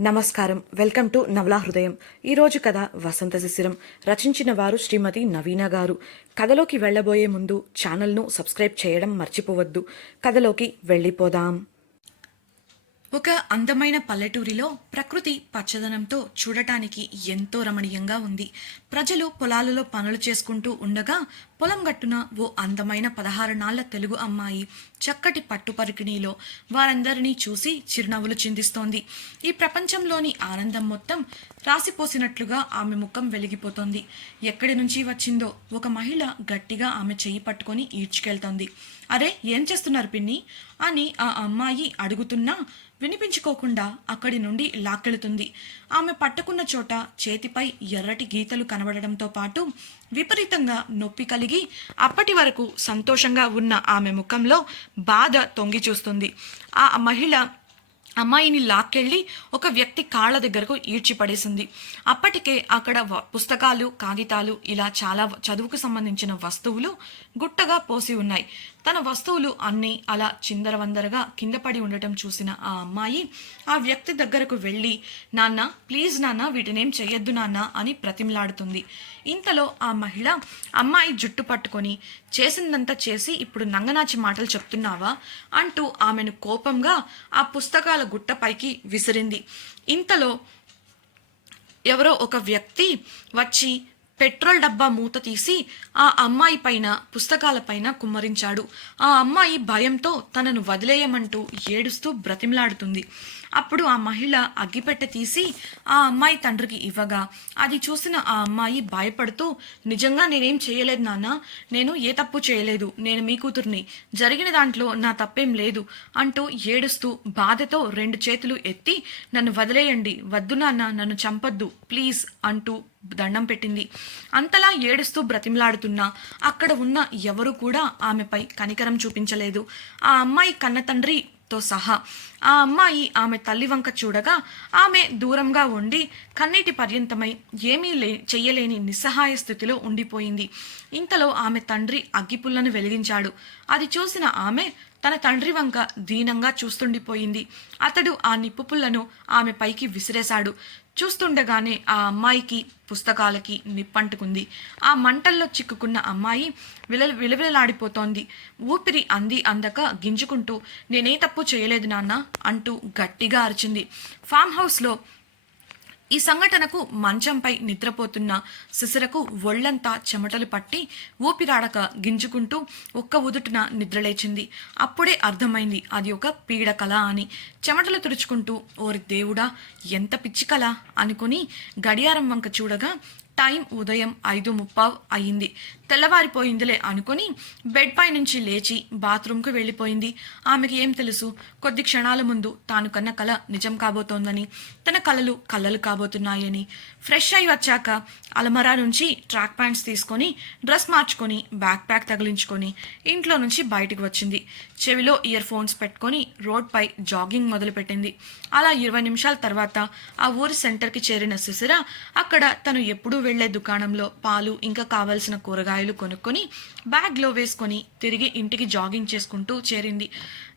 నమస్కారం. Welcome to నవలా హృదయం. ఈరోజు కథ వసంత శిశిరం. రచించిన వారు శ్రీమతి నవీన గారు. కథలోకి వెళ్ళబోయే ముందు ఛానల్ను సబ్స్క్రైబ్ చేయడం మర్చిపోవద్దు. కథలోకి వెళ్ళిపోదాం. ఒక అందమైన పల్లెటూరిలో ప్రకృతి పచ్చదనంతో చూడటానికి ఎంతో రమణీయంగా ఉంది. ప్రజలు పొలాలలో పనులు చేసుకుంటూ ఉండగా పొలం గట్టున ఓ అందమైన పదహారు నాళ్ళ తెలుగు అమ్మాయి చక్కటి పట్టుపరికిణీలో వారందరినీ చూసి చిరునవ్వులు చిందిస్తోంది. ఈ ప్రపంచంలోని ఆనందం మొత్తం రాసిపోసినట్లుగా ఆమె ముఖం వెలిగిపోతోంది. ఎక్కడి నుంచి వచ్చిందో ఒక మహిళ గట్టిగా ఆమె చెయ్యి పట్టుకొని ఈడ్చుకెళ్తోంది. అరే ఏం చేస్తున్నారు పిన్ని? అని ఆ అమ్మాయి అడుగుతున్నా వినిపించుకోకుండా అక్కడి నుండి లాక్కెళుతుంది. ఆమె పట్టుకున్న చోట చేతిపై ఎర్రటి గీతలు కనబడడంతో పాటు విపరీతంగా నొప్పి కలిగి అప్పటి వరకు సంతోషంగా ఉన్న ఆమె ముఖంలో బాధ తొంగి చూస్తుంది. ఆ మహిళ అమ్మాయిని లాక్కెళ్ళి ఒక వ్యక్తి కాళ్ళ దగ్గరకు ఈడ్చి పడేసింది అప్పటికే అక్కడ పుస్తకాలు కాగితాలు ఇలా చాలా చదువుకు సంబంధించిన వస్తువులు గుట్టగా పోసి ఉన్నాయి. తన వస్తువులు అన్నీ అలా చిందరవందరగా కింద పడి ఉండటం చూసిన ఆ అమ్మాయి ఆ వ్యక్తి దగ్గరకు వెళ్ళి నాన్న ప్లీజ్ నాన్న వీటినేం చెయ్యొద్దు నాన్న అని ప్రతిమలాడుతుంది. ఇంతలో ఆ మహిళ అమ్మాయి జుట్టు పట్టుకొని చేసిందంతా చేసి ఇప్పుడు నంగనాచి మాటలు చెప్తున్నావా? అంటూ ఆమెను కోపంగా ఆ పుస్తకాల గుట్టపైకి విసిరింది. ఇంతలో ఎవరో ఒక వ్యక్తి వచ్చి పెట్రోల్ డబ్బా మూత తీసి ఆ అమ్మాయి పైన పుస్తకాల పైన కుమ్మరించాడు. ఆ అమ్మాయి భయంతో తనను వదిలేయమంటూ ఏడుస్తూ బ్రతిమలాడుతుంది. అప్పుడు ఆ మహిళ అగ్గిపెట్టె తీసి ఆ అమ్మాయి తండ్రికి ఇవ్వగా అది చూసిన ఆ అమ్మాయి భయపడుతూ నిజంగా నేనేం చేయలేదు నాన్న నేను ఏ తప్పు చేయలేదు నేను మీ కూతుర్ని జరిగిన దాంట్లో నా తప్పేం లేదు అంటూ ఏడుస్తూ బాధతో రెండు చేతులు ఎత్తి నన్ను వదిలేయండి వద్దు నాన్న నన్ను చంపొద్దు ప్లీజ్ అంటూ దండం పెట్టింది. అంతలా ఏడుస్తూ బ్రతిమలాడుతున్నా అక్కడ ఉన్న ఎవరు కూడా ఆమెపై కనికరం చూపించలేదు. ఆ అమ్మాయి కన్న తండ్రితో సహా. ఆ అమ్మాయి ఆమె తల్లి వంక చూడగా ఆమె దూరంగా ఉండి కన్నీటి పర్యంతమై ఏమీ లే చెయ్యలేని నిస్సహాయ స్థితిలో ఉండిపోయింది. ఇంతలో ఆమె తండ్రి అగ్గిపుల్లను వెలిగించాడు. అది చూసిన ఆమె తన తండ్రి వంక దీనంగా చూస్తుండిపోయింది. అతడు ఆ నిప్పు పుల్లను ఆమె పైకి విసిరేశాడు. చూస్తుండగానే ఆ అమ్మాయికి పుస్తకాలకి నిప్పంటుకుంది. ఆ మంటల్లో చిక్కుకున్న అమ్మాయి విల విలవిలలాడిపోతోంది. ఊపిరి అంది అందక గింజుకుంటూ నేనే తప్పు చేయలేదు నాన్న అంటూ గట్టిగా అరిచింది. ఫామ్ హౌస్లో ఈ సంఘటనకు మంచంపై నిద్రపోతున్న శిశిరకు ఒళ్ళంతా చెమటలు పట్టి ఊపిరాడక గింజుకుంటూ ఒక్క ఉదుటున నిద్రలేచింది. అప్పుడే అర్థమైంది అది ఒక పీడకళ అని. చెమటలు తుడుచుకుంటూ ఓరి దేవుడా ఎంత పిచ్చికల అనుకుని గడియారం వంక చూడగా టైం ఉదయం ఐదు ముప్పావు అయింది తెల్లవారిపోయిందిలే అనుకుని బెడ్ పై నుంచి లేచి బాత్రూంకు వెళ్ళిపోయింది. ఆమెకి ఏం తెలుసు? కొద్ది క్షణాల ముందు తాను కన్న కల నిజం కాబోతోందని తన కలలు కలలు కాబోతున్నాయని. ఫ్రెష్ అయి వచ్చాక అలమరా నుంచి ట్రాక్ ప్యాంట్స్ తీసుకొని డ్రెస్ మార్చుకొని బ్యాక్ ప్యాక్ తగిలించుకొని ఇంట్లో నుంచి బయటికి వచ్చింది. చెవిలో ఇయర్ ఫోన్స్ పెట్టుకొని రోడ్పై జాగింగ్ మొదలుపెట్టింది. అలా ఇరవై నిమిషాల తర్వాత ఆ ఊరి సెంటర్కి చేరిన శిశిర అక్కడ తను ఎప్పుడూ వెళ్ళే దుకాణంలో పాలు ఇంకా కావలసిన కూరగాయలు కొనుక్కొని బ్యాగ్లో వేసుకొని తిరిగి ఇంటికి జాగింగ్ చేసుకుంటూ చేరింది.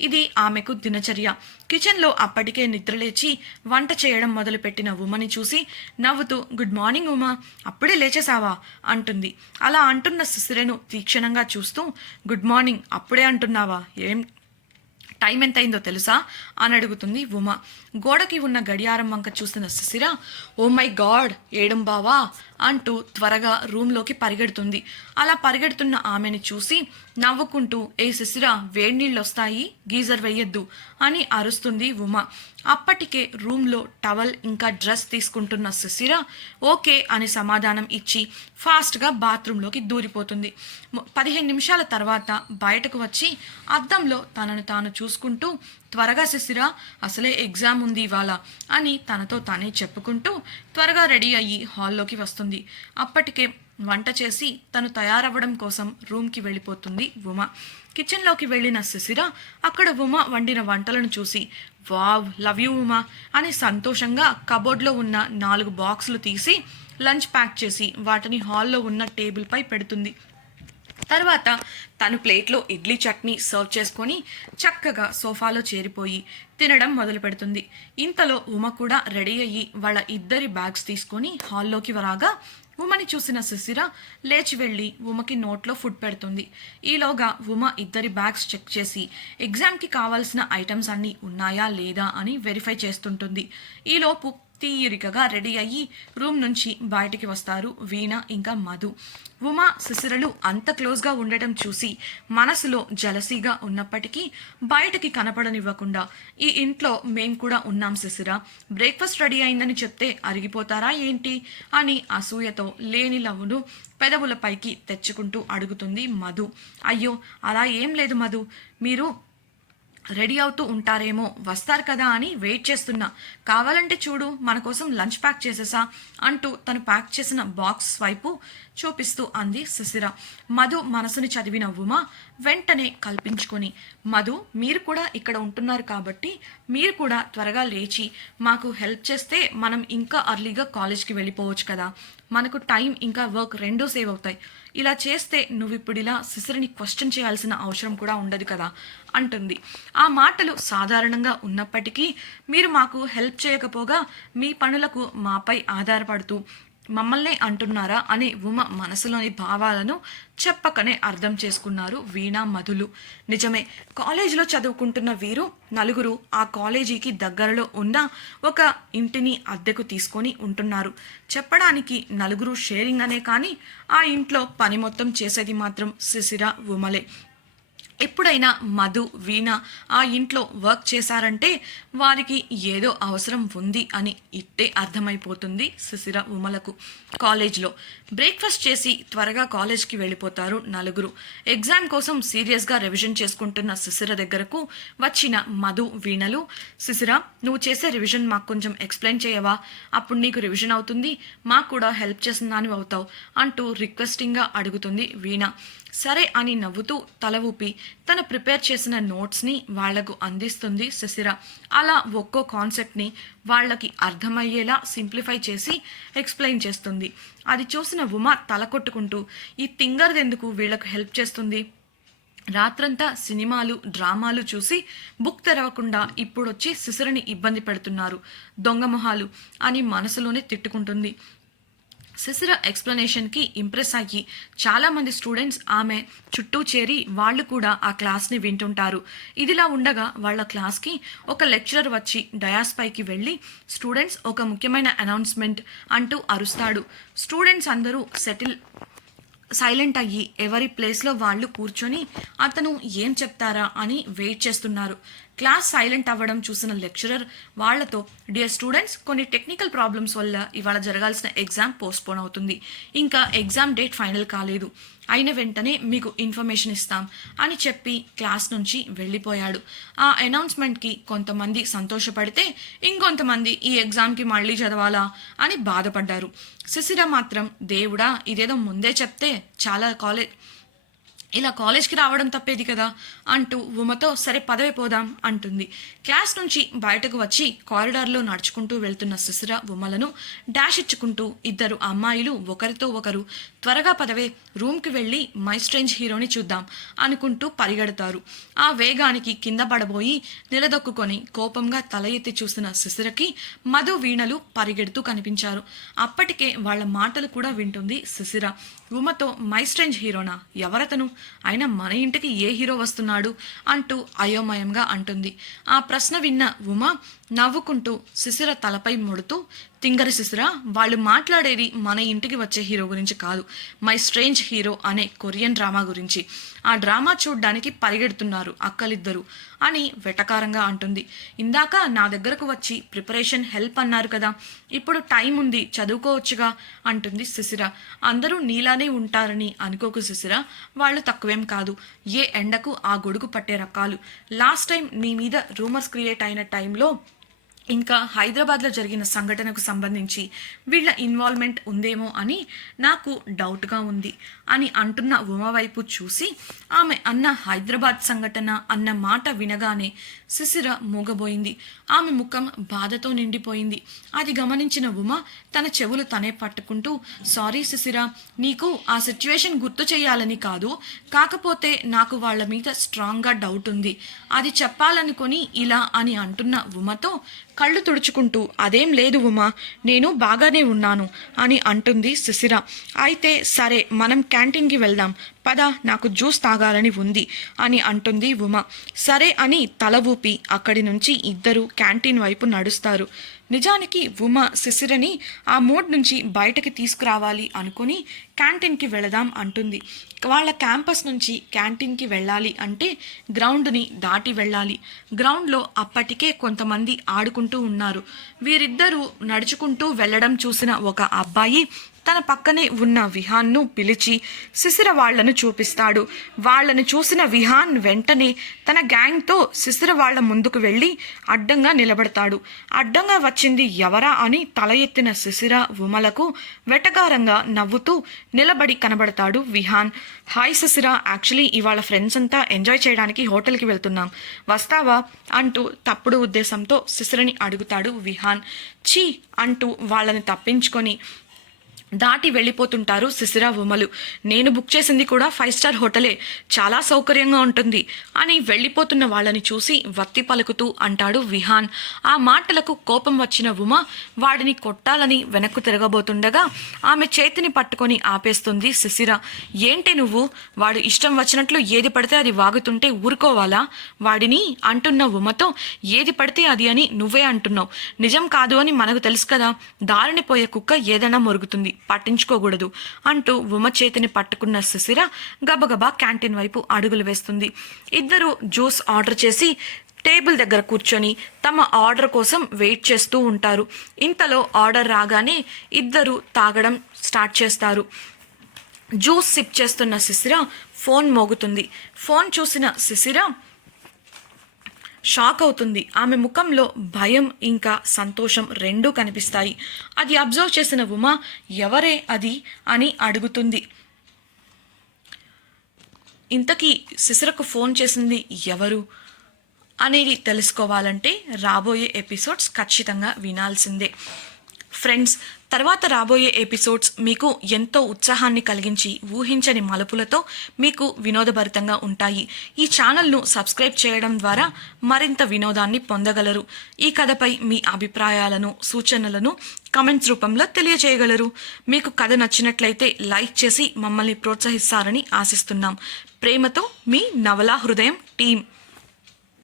ఇది ఆమెకు దినచర్య. కిచెన్లో అప్పటికే నిద్రలేచి వంట చేయడం మొదలుపెట్టిన ఉమని చూసి నవ్వుతూ గుడ్ మార్నింగ్ ఉమా అప్పుడే లేచేసావా అంటుంది. అలా అంటున్న శిశిరను తీక్షణంగా చూస్తూ గుడ్ మార్నింగ్ అప్పుడే అంటున్నావా? ఏం టైం ఎంత అయిందో తెలుసా? అని అడుగుతుంది ఉమ. గోడకి ఉన్న గడియారం వంక చూసిన సుశిర ఓ మై గాడ్ ఏడం బావా? అంటూ త్వరగా రూమ్లోకి పరిగెడుతుంది. అలా పరిగెడుతున్న ఆమెని చూసి నవ్వుకుంటూ ఏ శిశిర వేడి నీళ్ళు వస్తాయి గీజర్ వెయ్యొద్దు అని అరుస్తుంది ఉమ. అప్పటికే రూమ్లో టవల్ ఇంకా డ్రెస్ తీసుకుంటున్న శిశిర ఓకే అని సమాధానం ఇచ్చి ఫాస్ట్గా బాత్రూంలోకి దూరిపోతుంది. పదిహేను నిమిషాల తర్వాత బయటకు వచ్చి అద్దంలో తనను తాను చూసుకుంటూ త్వరగా శిశిర అసలే ఎగ్జామ్ ఉంది ఇవాళ అని తనతో తానే చెప్పుకుంటూ త్వరగా రెడీ అయ్యి హాల్లోకి వస్తుంది. అప్పటికే వంట చేసి తను తయారవ్వడం కోసం రూమ్కి వెళ్ళిపోతుంది ఉమ. కిచెన్లోకి వెళ్ళిన శిశిర అక్కడ ఉమ వండిన వంటలను చూసి వావ్ లవ్ యూ ఉమా అని సంతోషంగా కబోర్డ్లో ఉన్న నాలుగు బాక్సులు తీసి లంచ్ ప్యాక్ చేసి వాటిని హాల్లో ఉన్న టేబుల్పై పెడుతుంది. తర్వాత తను ప్లేట్లో ఇడ్లీ చట్నీ సర్వ్ చేసుకొని చక్కగా సోఫాలో చేరిపోయి తినడం మొదలు పెడుతుంది. ఇంతలో ఉమ కూడా రెడీ అయ్యి వాళ్ళ ఇద్దరి బ్యాగ్స్ తీసుకొని హాల్లోకి రాగా ఉమని చూసిన శిశిర లేచి వెళ్ళి ఉమకి నోట్లో ఫుడ్ పెడుతుంది. ఈలోగా ఉమ ఇద్దరి బ్యాగ్స్ చెక్ చేసి ఎగ్జామ్కి కావాల్సిన ఐటమ్స్ అన్నీ ఉన్నాయా లేదా? అని వెరిఫై చేస్తుంటుంది. ఈలోపు తీరికగా రెడీ అయ్యి రూమ్ నుంచి బయటికి వస్తారు వీణ ఇంకా మధు. ఉమా శిశిరలు అంత క్లోజ్గా ఉండటం చూసి మనసులో జలసీగా ఉన్నప్పటికీ బయటకి కనపడనివ్వకుండా ఈ ఇంట్లో మేం కూడా ఉన్నాం శిశిర బ్రేక్ఫాస్ట్ రెడీ అయిందని చెప్తే అరిగిపోతారా ఏంటి? అని అసూయతో లేని లవ్వును పెదవులపైకి తెచ్చుకుంటూ అడుగుతుంది మధు. అయ్యో అలా ఏం లేదు మధు. మీరు రెడీ అవుతూ ఉంటారేమో వస్తారు కదా అని వెయిట్ చేస్తున్నా. కావాలంటే చూడు మన కోసం లంచ్ ప్యాక్ చేసేసా అంటూ తను ప్యాక్ చేసిన బాక్స్ వైపు చూపిస్తూ అంది శిశిర మధు మనసుని చదివిన ఉమా వెంటనే కల్పించుకొని మధు మీరు కూడా ఇక్కడ ఉంటున్నారు కాబట్టి మీరు కూడా త్వరగా లేచి మాకు హెల్ప్ చేస్తే మనం ఇంకా అర్లీగా కాలేజ్కి వెళ్ళిపోవచ్చు కదా. మనకు టైం ఇంకా వర్క్ రెండూ సేవ్ అవుతాయి. ఇలా చేస్తే నువ్వు ఇప్పుడు ఇలా శిశిరని క్వశ్చన్ చేయాల్సిన అవసరం కూడా ఉండదు కదా అంటుంది. ఆ మాటలు సాధారణంగా ఉన్నప్పటికీ మీరు మాకు హెల్ప్ చేయకపోగా మీ పనులకు మాపై ఆధారపడుతూ మమ్మల్నే అంటున్నారా అనే ఉమ మనసులోని భావాలను చెప్పకనే అర్థం చేసుకున్నారు వీణా మధులు. నిజమే కాలేజీలో చదువుకుంటున్న వీరు నలుగురు ఆ కాలేజీకి దగ్గరలో ఉన్న ఒక ఇంటిని అద్దెకు తీసుకొని ఉంటున్నారు. చెప్పడానికి నలుగురు షేరింగ్ అనే కానీ ఆ ఇంట్లో పని మొత్తం చేసేది మాత్రం శిశిర ఉమలే. ఎప్పుడైనా మధు వీణ ఆ ఇంట్లో వర్క్ చేశారంటే వారికి ఏదో అవసరం ఉంది అని ఇట్టే అర్థమైపోతుంది శిశిర ఉమలకు. కాలేజ్లో బ్రేక్ఫాస్ట్ చేసి త్వరగా కాలేజ్కి వెళ్ళిపోతారు నలుగురు. ఎగ్జామ్ కోసం సీరియస్గా రివిజన్ చేసుకుంటున్న సుశిర దగ్గరకు వచ్చిన మధు వీణలు సుశిర నువ్వు చేసే రివిజన్ మాకు కొంచెం ఎక్స్ప్లెయిన్ చేయవా? అప్పుడు నీకు రివిజన్ అవుతుంది మాకు కూడా హెల్ప్ చేసిన దానివి అవుతావు అంటూ రిక్వెస్టింగ్గా అడుగుతుంది వీణ. సరే అని నవ్వుతూ తల ఊపి తను ప్రిపేర్ చేసిన నోట్స్ని వాళ్ళకు అందిస్తుంది శశిర. అలా ఒక్కో కాన్సెప్ట్ని వాళ్ళకి అర్థమయ్యేలా సింప్లిఫై చేసి ఎక్స్ప్లెయిన్ చేస్తుంది. అది చూసిన ఉమ తల కొట్టుకుంటూ ఈ తింగర్దెందుకు వీళ్ళకు హెల్ప్ చేస్తుంది? రాత్రంతా సినిమాలు డ్రామాలు చూసి బుక్ తెరవకుండా ఇప్పుడొచ్చి శిశిరని ఇబ్బంది పెడుతున్నారు. దొంగ మొహాలు అని మనసులోనే తిట్టుకుంటుంది. శిశిర ఎక్స్ప్లెనేషన్కి ఇంప్రెస్ అయ్యి చాలామంది స్టూడెంట్స్ ఆమె చుట్టూ చేరి వాళ్ళు కూడా ఆ క్లాస్ని వింటుంటారు. ఇదిలా ఉండగా వాళ్ళ క్లాస్కి ఒక లెక్చరర్ వచ్చి డయాస్ పైకి వెళ్ళి స్టూడెంట్స్ ఒక ముఖ్యమైన అనౌన్స్మెంట్ అంటూ అరుస్తాడు. స్టూడెంట్స్ అందరూ సెటిల్ సైలెంట్ అయ్యి ఎవరి ప్లేస్లో వాళ్ళు కూర్చొని అతను ఏం చెప్తారా అని వెయిట్ చేస్తున్నారు. క్లాస్ సైలెంట్ అవ్వడం చూసిన లెక్చరర్ వాళ్ళతో డియర్ స్టూడెంట్స్ కొన్ని టెక్నికల్ ప్రాబ్లమ్స్ వల్ల ఇవాళ జరగాల్సిన ఎగ్జామ్ పోస్ట్పోన్ అవుతుంది. ఇంకా ఎగ్జామ్ డేట్ ఫైనల్ కాలేదు. అయిన వెంటనే మీకు ఇన్ఫర్మేషన్ ఇస్తాం అని చెప్పి క్లాస్ నుంచి వెళ్ళిపోయాడు. ఆ అనౌన్స్మెంట్కి కొంతమంది సంతోషపడితే ఇంకొంతమంది ఈ ఎగ్జామ్కి మళ్ళీ చదవాలా? అని బాధపడ్డారు. శిశిర మాత్రం దేవుడా ఇదేదో ముందే చెప్తే చాలా కాలేజ్ ఇలా కాలేజ్కి రావడం తప్పేది కదా అంటూ ఉమతో సరే పదవి పోదాం అంటుంది. క్లాస్ నుంచి బయటకు వచ్చి కారిడార్లో నడుచుకుంటూ వెళ్తున్న శిశిర ఉమలను డాష్ ఇచ్చుకుంటూ ఇద్దరు అమ్మాయిలు ఒకరితో ఒకరు త్వరగా పదవే రూమ్కి వెళ్ళి మై స్ట్రేంజ్ హీరోని చూద్దాం అనుకుంటూ పరిగెడతారు. ఆ వేగానికి కింద పడబోయి నిలదొక్కుకొని కోపంగా తల ఎత్తి చూసిన శిశిరకి మధు వీణలు పరిగెడుతూ కనిపించారు. అప్పటికే వాళ్ళ మాటలు కూడా వింటుంది శిశిర ఉమతో మై స్ట్రేంజ్ హీరోనా? ఎవరతను? అయినా మన ఇంటికి ఏ హీరో వస్తున్నాడు అంటూ అయోమయంగా అంటుంది. ఆ ప్రశ్న విన్న ఉమ నవ్వుకుంటూ శిశిర తలపై ముడుతూ తింగర సిసిరా వాళ్ళు మాట్లాడేది మన ఇంటికి వచ్చే హీరో గురించి కాదు మై స్ట్రేంజ్ హీరో అనే కొరియన్ డ్రామా గురించి. ఆ డ్రామా చూడ్డానికి పరిగెడుతున్నారు అక్కలిద్దరు అని వెటకారంగా అంటుంది. ఇందాక నా దగ్గరకు వచ్చి ప్రిపరేషన్ హెల్ప్ అన్నారు కదా ఇప్పుడు టైం ఉంది చదువుకోవచ్చుగా అంటుంది శిశిర అందరూ నీలానే ఉంటారని అనుకోకు శిశిర వాళ్ళు తక్కువేం కాదు. ఏ ఎండకు ఆ గొడుగు పట్టే రకాలు. లాస్ట్ టైం నీ మీద రూమర్స్ క్రియేట్ అయిన టైంలో ఇంకా హైదరాబాద్లో జరిగిన సంఘటనకు సంబంధించి వీళ్ళ ఇన్వాల్వ్మెంట్ ఉందేమో అని నాకు డౌట్గా ఉంది అని అంటున్న ఉమ వైపు చూసి ఆమె అన్న హైదరాబాద్ సంఘటన అన్న మాట వినగానే శిశిర మూగబోయింది. ఆమె ముఖం బాధతో నిండిపోయింది. అది గమనించిన ఉమ తన చెవులు తనే పట్టుకుంటూ సారీ శిశిర నీకు ఆ సిచ్యువేషన్ గుర్తు చేయాలని కాదు. కాకపోతే నాకు వాళ్ళ మీద స్ట్రాంగ్గా డౌట్ ఉంది. అది చెప్పాలనుకొని ఇలా అని అంటున్న ఉమతో కళ్ళు తుడుచుకుంటూ అదేం లేదు ఉమా నేను బాగానే ఉన్నాను అని అంటుంది శిశిర అయితే సరే మనం క్యాంటీన్కి వెళ్దాం. పద నాకు జ్యూస్ తాగాలని ఉంది అని అంటుంది ఉమ. సరే అని తల ఊపి అక్కడి నుంచి ఇద్దరు క్యాంటీన్ వైపు నడుస్తారు. నిజానికి ఉమ శిశిరని ఆ మూడ్ నుంచి బయటకి తీసుకురావాలి అనుకుని క్యాంటీన్కి వెళదాం అంటుంది. వాళ్ళ క్యాంపస్ నుంచి క్యాంటీన్కి వెళ్ళాలి అంటే గ్రౌండ్ని దాటి వెళ్ళాలి. గ్రౌండ్లో అప్పటికే కొంతమంది ఆడుకుంటూ ఉన్నారు. వీరిద్దరూ నడుచుకుంటూ వెళ్ళడం చూసిన ఒక అబ్బాయి తన పక్కనే ఉన్న విహాన్ను పిలిచి శిశిర వాళ్ళను చూపిస్తాడు. వాళ్ళను చూసిన విహాన్ వెంటనే తన గ్యాంగ్తో శిశిర వాళ్ళ ముందుకు వెళ్ళి అడ్డంగా నిలబడతాడు. అడ్డంగా వచ్చింది ఎవరా అని తల ఎత్తిన శిశిర ఉమలకు వెటకారంగా నవ్వుతూ నిలబడి కనబడతాడు విహాన్. హాయ్ శిశిర యాక్చువల్లీ ఇవాళ ఫ్రెండ్స్ అంతా ఎంజాయ్ చేయడానికి హోటల్కి వెళ్తున్నాం. వస్తావా? అంటూ తప్పుడు ఉద్దేశంతో శిశిరని అడుగుతాడు విహాన్. చీ అంటూ వాళ్ళని తప్పించుకొని దాటి వెళ్ళిపోతుంటారు శిశిర ఉమలు నేను బుక్ చేసింది కూడా ఫైవ్ స్టార్ హోటలే. చాలా సౌకర్యంగా ఉంటుంది. అని వెళ్ళిపోతున్న వాళ్ళని చూసి వత్తి పలుకుతూ అంటాడు విహాన్. ఆ మాటలకు కోపం వచ్చిన ఉమ వాడిని కొట్టాలని వెనక్కు తిరగబోతుండగా ఆమె చేతిని పట్టుకొని ఆపేస్తుంది శిశిర ఏంటి నువ్వు? వాడు ఇష్టం వచ్చినట్లు ఏది పడితే అది వాగుతుంటే ఊరుకోవాలా? వాడిని అంటున్న ఉమతో ఏది పడితే అది అని నువ్వే అంటున్నావు. నిజం కాదు అని మనకు తెలుసు కదా. దారిని పోయే కుక్క ఏదైనా మొరుగుతుంది. పట్టించుకోకూడదు అంటూ ఉమ చేతిని పట్టుకున్న సుశిర గబగబా క్యాంటీన్ వైపు అడుగులు వేస్తుంది. ఇద్దరు జ్యూస్ ఆర్డర్ చేసి టేబుల్ దగ్గర కూర్చొని తమ ఆర్డర్ కోసం వెయిట్ చేస్తూ ఉంటారు. ఇంతలో ఆర్డర్ రాగానే ఇద్దరు తాగడం స్టార్ట్ చేస్తారు. జ్యూస్ సిప్ చేస్తున్న శిశిర ఫోన్ మోగుతుంది. ఫోన్ చూసిన శిశిర షాక్ అవుతుంది. ఆమె ముఖంలో భయం ఇంకా సంతోషం రెండూ కనిపిస్తాయి. అది అబ్జర్వ్ చేసిన ఉమా ఎవరే అది? అని అడుగుతుంది. ఇంతకీ శిశిరకు ఫోన్ చేసింది ఎవరు? అనేది తెలుసుకోవాలంటే రాబోయే ఎపిసోడ్స్ ఖచ్చితంగా వినాల్సిందే. ఫ్రెండ్స్ తర్వాత రాబోయే ఎపిసోడ్స్ మీకు ఎంతో ఉత్సాహాన్ని కలిగించి ఊహించని మలుపులతో మీకు వినోదభరితంగా ఉంటాయి. ఈ ఛానల్ను సబ్స్క్రైబ్ చేయడం ద్వారా మరింత వినోదాన్ని పొందగలరు. ఈ కథపై మీ అభిప్రాయాలను సూచనలను కమెంట్స్ రూపంలో తెలియజేయగలరు. మీకు కథ నచ్చినట్లయితే లైక్ చేసి మమ్మల్ని ప్రోత్సహిస్తారని ఆశిస్తున్నాం. ప్రేమతో మీ నవలా హృదయం టీం